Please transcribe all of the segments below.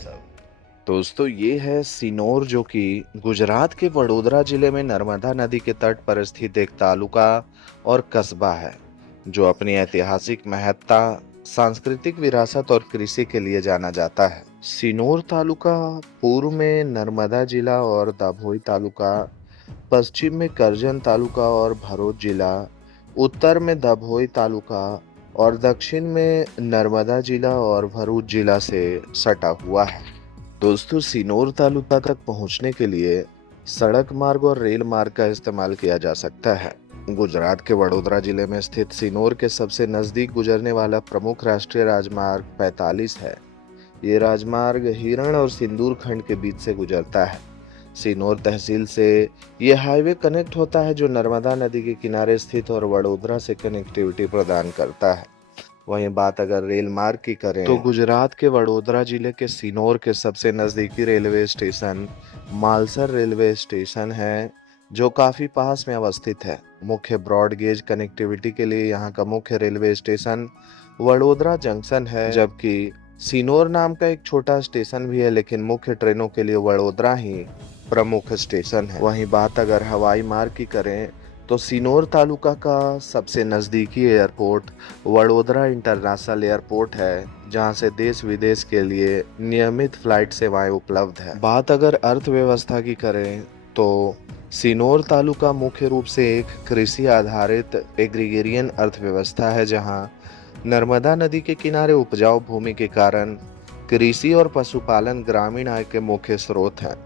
सब। दोस्तों ये है सिनोर जो कि गुजरात के वडोदरा जिले में नर्मदा नदी के तट पर स्थित एक तालुका और कस्बा है जो अपनी ऐतिहासिक महत्ता, सांस्कृतिक विरासत और कृषि के लिए जाना जाता है। सिनोर तालुका पूर्व में नर्मदा जिला और दाभोई तालुका, पश्चिम में करजन तालुका और भरूच जिला, उत्तर में दाभोई तालुका और दक्षिण में नर्मदा जिला और भरूच जिला से सटा हुआ है। दोस्तों सिनोर तालुका तक पहुंचने के लिए सड़क मार्ग और रेल मार्ग का इस्तेमाल किया जा सकता है। गुजरात के वडोदरा जिले में स्थित सिनोर के सबसे नजदीक गुजरने वाला प्रमुख राष्ट्रीय राजमार्ग 45 है। ये राजमार्ग हिरण और सिंदूर खंड के बीच से गुजरता है। सिनोर तहसील से ये हाईवे कनेक्ट होता है जो नर्मदा नदी के किनारे स्थित और वडोदरा से कनेक्टिविटी प्रदान करता है। वहीं बात अगर रेल मार्ग की करें तो गुजरात के वडोदरा जिले के सिनोर के सबसे नजदीकी railway station Malsar railway station है जो काफी पास में अवस्थित है। मुख्य ब्रॉड गेज कनेक्टिविटी के लिए यहाँ का मुख्य रेलवे स्टेशन वडोदरा जंक्शन है, जबकि सिनोर नाम का एक छोटा स्टेशन भी है, लेकिन मुख्य ट्रेनों के लिए वडोदरा ही प्रमुख स्टेशन है। वहीं बात अगर हवाई मार्ग की करें तो सिनोर तालुका का सबसे नज़दीकी एयरपोर्ट वडोदरा इंटरनेशनल एयरपोर्ट है, जहां से देश विदेश के लिए नियमित फ्लाइट सेवाएं उपलब्ध है। बात अगर अर्थव्यवस्था की करें तो सिनोर तालुका मुख्य रूप से एक कृषि आधारित एग्रीगेरियन अर्थव्यवस्था है, जहां नर्मदा नदी के किनारे उपजाऊ भूमि के कारण कृषि और पशुपालन ग्रामीण आय के मुख्य स्रोत हैं।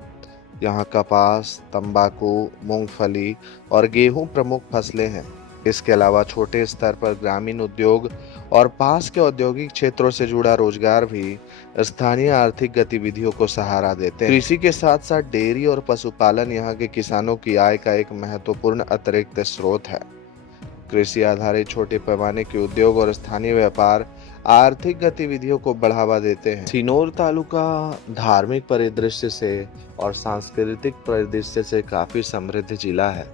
यहाँ कपास, तंबाकू, मूंगफली और गेहूं प्रमुख फसलें हैं। इसके अलावा छोटे स्तर पर ग्रामीण उद्योग और पास के औद्योगिक क्षेत्रों से जुड़ा रोजगार भी स्थानीय आर्थिक गतिविधियों को सहारा देते हैं। कृषि के साथ साथ डेयरी और पशुपालन यहाँ के किसानों की आय का एक महत्वपूर्ण अतिरिक्त स्रोत है। कृषि आधारित छोटे पैमाने के उद्योग और स्थानीय व्यापार आर्थिक गतिविधियों को बढ़ावा देते हैं। सिनोर तालुका धार्मिक परिदृश्य से और सांस्कृतिक परिदृश्य से काफी समृद्ध जिला है।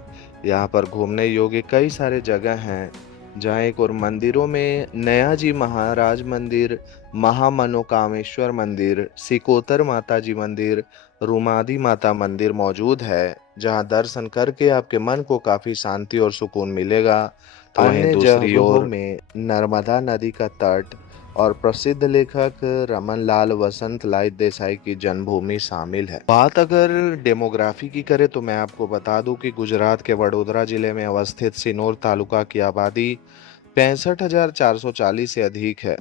यहाँ पर घूमने योग्य कई सारे जगह हैं, जहाँ एक और मंदिरों में नयाजी महाराज मंदिर, महामनोकामेश्वर मंदिर, सिकोतर माता जी मंदिर, रुमादी माता मंदिर मौजूद है, जहाँ दर्शन करके आपके मन को काफी शांति और सुकून मिलेगा। तो वहीं दूसरी ओर में नर्मदा नदी का तट और प्रसिद्ध लेखक रमन लाल वसंत लाल देसाई की जन्मभूमि शामिल है। बात अगर डेमोग्राफी की करें तो मैं आपको बता दूं कि गुजरात के वडोदरा जिले में अवस्थित सिनोर तालुका की आबादी 65,440 से अधिक है,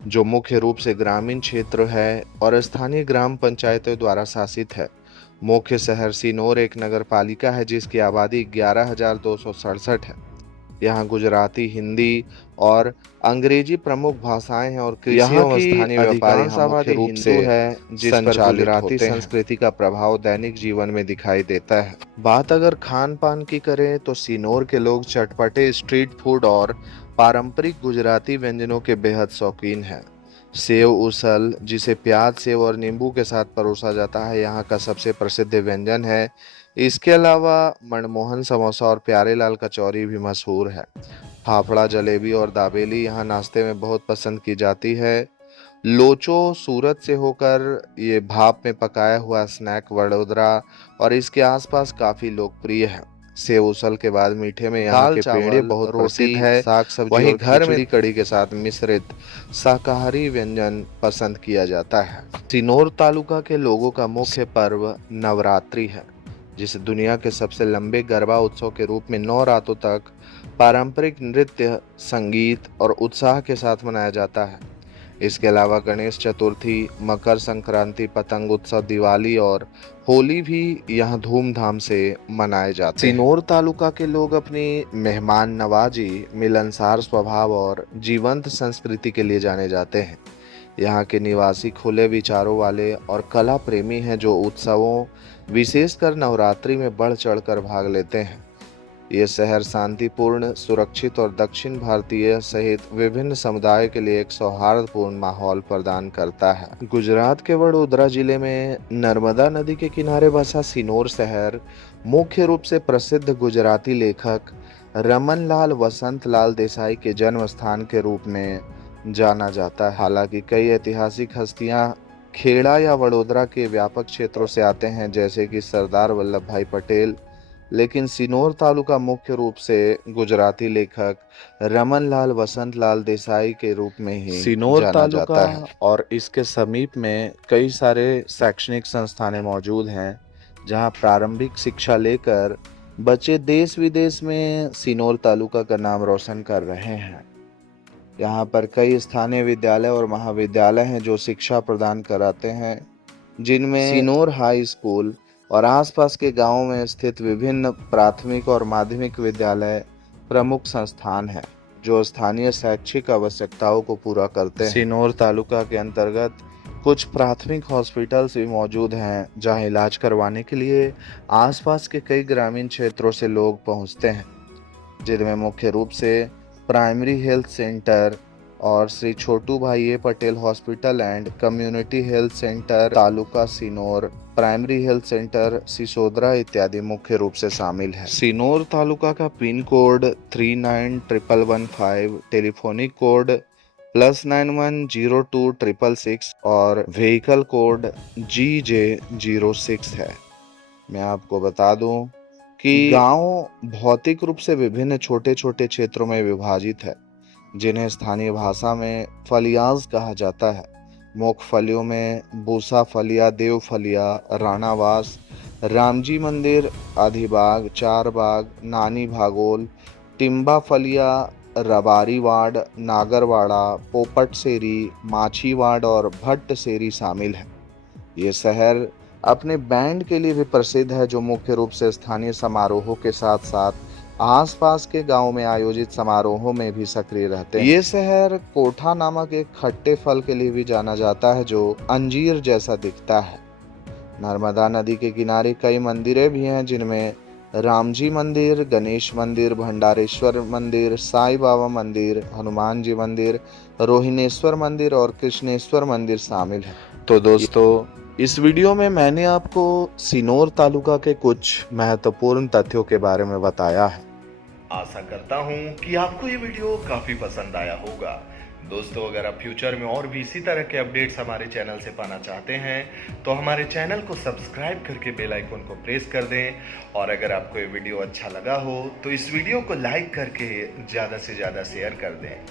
जो मुख्य रूप से ग्रामीण क्षेत्र है और स्थानीय ग्राम पंचायतों द्वारा शासित है। मुख्य शहर सिनोर एक नगर पालिका है जिसकी आबादी 11,267 है। यहाँ गुजराती, हिंदी और अंग्रेजी प्रमुख भाषाएं हैं और कृषि और स्थानीय व्यापार यहाँ मुख्य रूप से है, जिस पर गुजराती संस्कृति का प्रभाव दैनिक जीवन में दिखाई देता है। बात अगर खान पान की करें तो सिनोर के लोग चटपटे स्ट्रीट फूड और पारंपरिक गुजराती व्यंजनों के बेहद शौकीन हैं। सेव उसल, जिसे प्याज, सेव और नींबू के साथ परोसा जाता है, यहाँ का सबसे प्रसिद्ध व्यंजन है। इसके अलावा मनमोहन समोसा और प्यारे लाल कचौरी भी मशहूर है। फाफड़ा, जलेबी और दाबेली यहाँ नाश्ते में बहुत पसंद की जाती है। लोचो सूरत से होकर ये भाप में पकाया हुआ स्नैक वडोदरा और इसके आसपास काफी लोकप्रिय है। सेव उसल के बाद मीठे में यहाँ के पेड़े बहुत प्रसिद्ध है। साग सब्जी वहीं घर में कड़ी के साथ मिश्रित शाकाहारी व्यंजन पसंद किया जाता है। सिनोर तालुका के लोगों का मुख्य पर्व नवरात्रि है, जिसे दुनिया के सबसे लंबे गरबा उत्सव के रूप में 9 रातों तक पारंपरिक नृत्य, संगीत और उत्साह के साथ मनाया जाता है। इसके अलावा गणेश चतुर्थी, मकर संक्रांति, पतंग उत्सव, दिवाली और होली भी यहाँ धूमधाम से मनाए जाते हैं। सिनोर तालुका के लोग अपनी मेहमान नवाजी, मिलनसार स्वभाव और जीवंत संस्कृति के लिए जाने जाते हैं। यहाँ के निवासी खुले विचारों वाले और कला प्रेमी हैं, जो उत्सवों विशेषकर नवरात्रि में बढ़ चढ़कर भाग लेते हैं। ये शहर शांतिपूर्ण, सुरक्षित और दक्षिण भारतीय सहित विभिन्न समुदायों के लिए एक सौहार्दपूर्ण माहौल प्रदान करता है। गुजरात के वडोदरा जिले में नर्मदा नदी के किनारे बसा सिनोर शहर मुख्य रूप से प्रसिद्ध गुजराती लेखक रमन लाल वसंत लाल देसाई के जन्म स्थान के रूप में जाना जाता है। हालांकि कई ऐतिहासिक हस्तियां खेड़ा या वडोदरा के व्यापक क्षेत्रों से आते हैं, जैसे कि सरदार वल्लभ भाई पटेल। लेकिन सिनोर तालुका मुख्य रूप से गुजराती लेखक रमन लाल वसंत लाल देसाई के रूप में ही सिनोर जाना जाता है और इसके समीप में कई सारे शैक्षणिक संस्थानें मौजूद हैं, जहां प्रारंभिक शिक्षा लेकर बच्चे देश विदेश में सिनोर तालुका का नाम रोशन कर रहे हैं। यहाँ पर कई स्थानीय विद्यालय और महाविद्यालय हैं जो शिक्षा प्रदान कराते हैं, जिनमें सिनोर हाई स्कूल और आसपास के गांवों में स्थित विभिन्न प्राथमिक और माध्यमिक विद्यालय प्रमुख संस्थान हैं, जो स्थानीय शैक्षिक आवश्यकताओं को पूरा करते हैं। सिनोर तालुका के अंतर्गत कुछ प्राथमिक हॉस्पिटल्स भी मौजूद हैं, जहां इलाज करवाने के लिए आसपास के कई ग्रामीण क्षेत्रों से लोग पहुंचते हैं, जिनमें मुख्य रूप से प्राइमरी हेल्थ सेंटर और Shri Chhotu Bhai A Patel hospital and community health centre taluka Sinor, primary health centre Sisodra इत्यादि मुख्य रूप से शामिल है। सिनोर तालुका का पिन कोड 391115, टेलीफोनिक कोड +910266 और व्हीकल कोड GJ06 है। मैं आपको बता दूं कि गांव भौतिक रूप से विभिन्न छोटे छोटे क्षेत्रों में विभाजित है, जिन्हें स्थानीय भाषा में फलियाज कहा जाता है। मुख्य फलियों में बूसा फलिया, देव फलिया, राणावास, रामजी मंदिर, आधिबाग, चारबाग, नानी भागोल, टिम्बा फलिया, रबारी वार्ड, नागरवाड़ा, पोपट सेरी, माछी वार्ड और भट्ट सेरी शामिल है। ये शहर अपने बैंड के लिए भी प्रसिद्ध है, जो मुख्य रूप से स्थानीय समारोहों के साथ साथ आसपास के गांवों में आयोजित समारोहों में भी सक्रिय रहते हैं। ये शहर कोठा नामक एक खट्टे फल के लिए भी जाना जाता है, जो अंजीर जैसा दिखता है। नर्मदा नदी के किनारे कई मंदिरें भी हैं, जिनमें रामजी मंदिर, गणेश मंदिर, भंडारेश्वर मंदिर, साईं बाबा मंदिर, हनुमान जी मंदिर, रोहिणेश्वर मंदिर और कृष्णेश्वर मंदिर शामिल है। तो दोस्तों, इस वीडियो में मैंने आपको सिनोर तालुका के कुछ महत्वपूर्ण तथ्यों के बारे में बताया है। आशा करता हूं कि आपको ये वीडियो काफी पसंद आया होगा। दोस्तों, अगर आप फ्यूचर में और भी इसी तरह के अपडेट्स हमारे चैनल से पाना चाहते हैं तो हमारे चैनल को सब्सक्राइब करके बेल आइकन को प्रेस कर दें, और अगर आपको ये वीडियो अच्छा लगा हो तो इस वीडियो को लाइक करके ज़्यादा से ज़्यादा शेयर कर दें।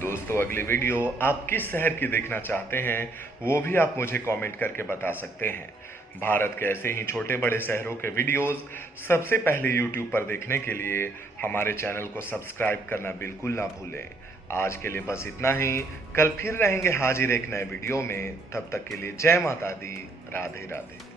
दोस्तों, अगली वीडियो आप किस शहर की देखना चाहते हैं वो भी आप मुझे कमेंट करके बता सकते हैं। भारत के ऐसे ही छोटे बड़े शहरों के वीडियोस सबसे पहले यूट्यूब पर देखने के लिए हमारे चैनल को सब्सक्राइब करना बिल्कुल ना भूलें। आज के लिए बस इतना ही। कल फिर रहेंगे हाजिर एक नए वीडियो में। तब तक के लिए जय माता दी, राधे राधे।